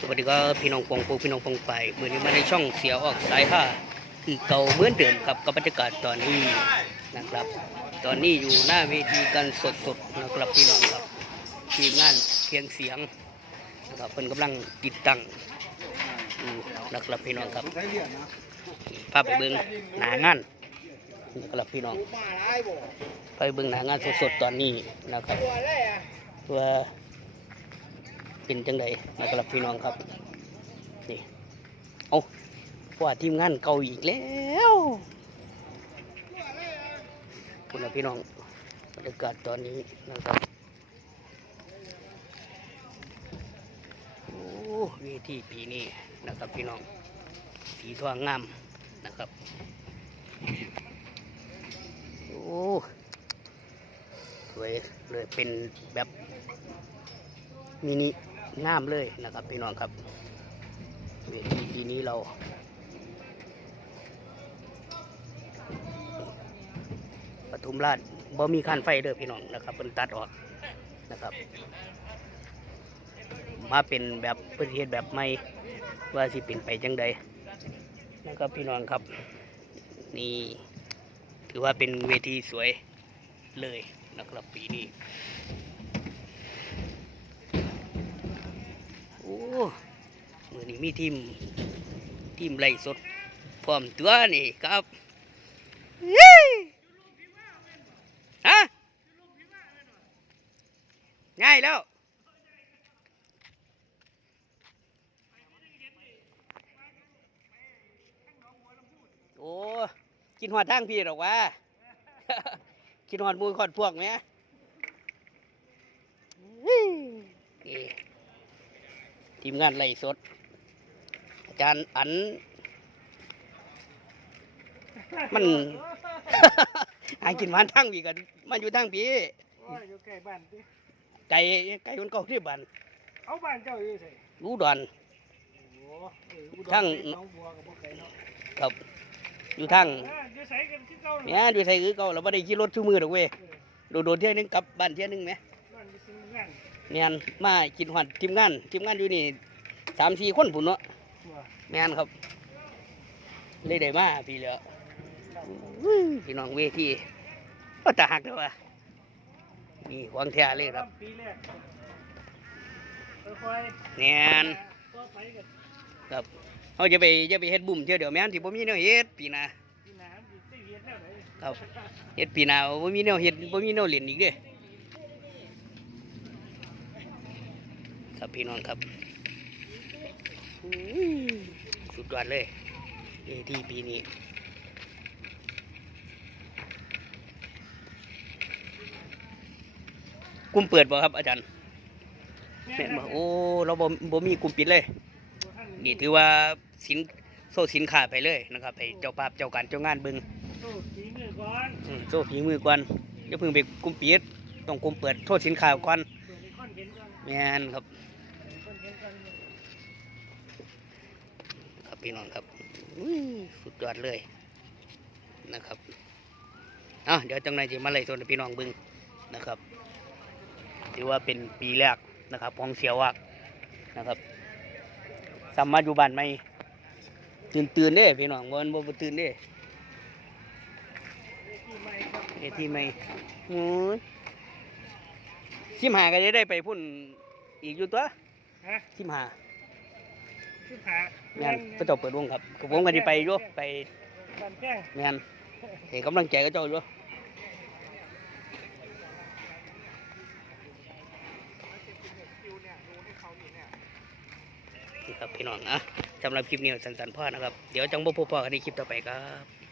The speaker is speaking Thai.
สวัสดีครับพี่น้องปองปูพี่น้องปองไปเมื่อนี้มาในช่องเสียออกสายห้าคือเก่าเหมือนเดิมครับกับบรรยากาศตอนนี้นะครับ ตอนนี้อยู่หน้าเวทีกันสดๆนะครับพี่น้องครับทีมงานเพียงเสียงนะครับเพิ่นกำลังติดตั้งนะครับพี่น้องครับพาไปเบิ่งหนางานนะครับพี่น้องไปเบิ่งหนางานสดๆตอนนี้นะครับว่า เป็นจังไดนะครับพี่น้องครับนี่เอาว่าทีมงานเก่าอีกแล้วคุณพี่น้องบรรยากาศตอนนี้นะครับโอ้เวทีปีนี้นะครับพี่น้องสีทองงามนะครับโอ้สวยเลยเป็นแบบมินิ งามเลยนะครับพี่น้องครับเวทีปีนี้เรา ปทุมราชบ่มีคันไฟเด้อพี่น้องนะครับเป็นตัดออกนะครับ มาเป็นแบบประเทศแบบใหม่ว่าสิเป็นไปจังใดนะครับพี่น้องครับ นี่ถือว่าเป็นเวทีสวยเลยนะครับปีนี้ โอ้ มือนี้มีทีมทีมไล่สดพร้อมตัวนี่ครับยี่ฮะง่ายแล้วโอ้กินหอดทางพี่หรอกวะกินหอดหมูหอดพวกไหมนี่ทีมงานไล่สดอา จารย์อัน มัน หากินหวานทางพี่กันมาอยู่ทางพี่โอ้ยอยู่ใกล้บ้านติไก่ไก่คนเก่าที่บ้านเอาบ้านเจ้าอยู่ไสรู้ดอน โอ้เอออุดรทั้งไปหนองบัวกับบ่ไกลเนาะครับ อยู่ทางอ่าอยู่ไสกันคือเก่าเนี่ยดูใส่คือเก่าเราไม่ได้ขี่รถชั่วมือหรอกเว้ยโดดโดดๆเที่ยวนึงกลับบ้านเที่ยวนึงไหมบ้านอยู่ซิงงานแม่นมากินหอดทีมงานทีมงานอยู่นี่สามสี่คนผุนเนาะบ่ แม่นครับ เลยได้มาพี่เหลือพี่น้องเวทีก็ตาหักเด้อวะนี่หวางแท้เลยครับปีแรกค่อยแม่นครับเขาจะไปจะไปเฮ็ดบุ่มเที่ยวเดี๋ยวแม่นที่บ่มีแนวเฮ็ดปีนาปีหน้าสิได้เรียนแล้วได้ครับเฮ็ดปีน้าบ่มีแนวเฮ็ดบ่มีแนวเล่นอีกเด้ครับพี่น้องครับ สุดยอดเลยเวทีปีนี้กลุ่มเปิดบ่ครับอาจารย์แม่นบ่โอ้เราบ่บ่มีกลุ่มปิดเลย นี่ถือว่าสินโซ่สินค้าไปเลยนะครับให้เจ้าภาพเจ้าการเจ้างานเบิ่งโอ้ฝีมือก่อนอืมโซ่ฝีมือก่อนอย่าเพิ่งไปกลุ่มปิดต้องกลุ่มเปิดโทษสินค้าก่อนเปิดในคอนเทนต์ก่อนแม่นครับ คอนเทนต์ก่อน ครับ พี่น้องครับอุ้ยสุดยอดเลยนะครับอะเดี๋ยวจังไหนจะมาไล่สนให้พี่น้องเบิ่งนะครับ ถือว่าเป็นปีแรกนะครับของเสียวักนะครับสามมาอยู่บ้านใหม่ตื่นตื่นๆเด้พี่น้องบ่นบ่บ่ตื่นเด้ปีใหม่ครับเอที่ไม่โอ้ยสิมหาก็จะได้ไปพุ่นอีกอยู่ตัวฮะสิมหา คือผางานก็เจ้าเปิดวงครับก็ผมก็สิไปอยู่ไปบ้านแจ้งงานให้กำลังใจก็เจ้าอยู่นี่ครับพี่น้องนะสำหรับคลิปนี้สั้นๆพ่อนะครับ เดี๋ยวจังบ่พบพอกันในคลิปต่อไปครับ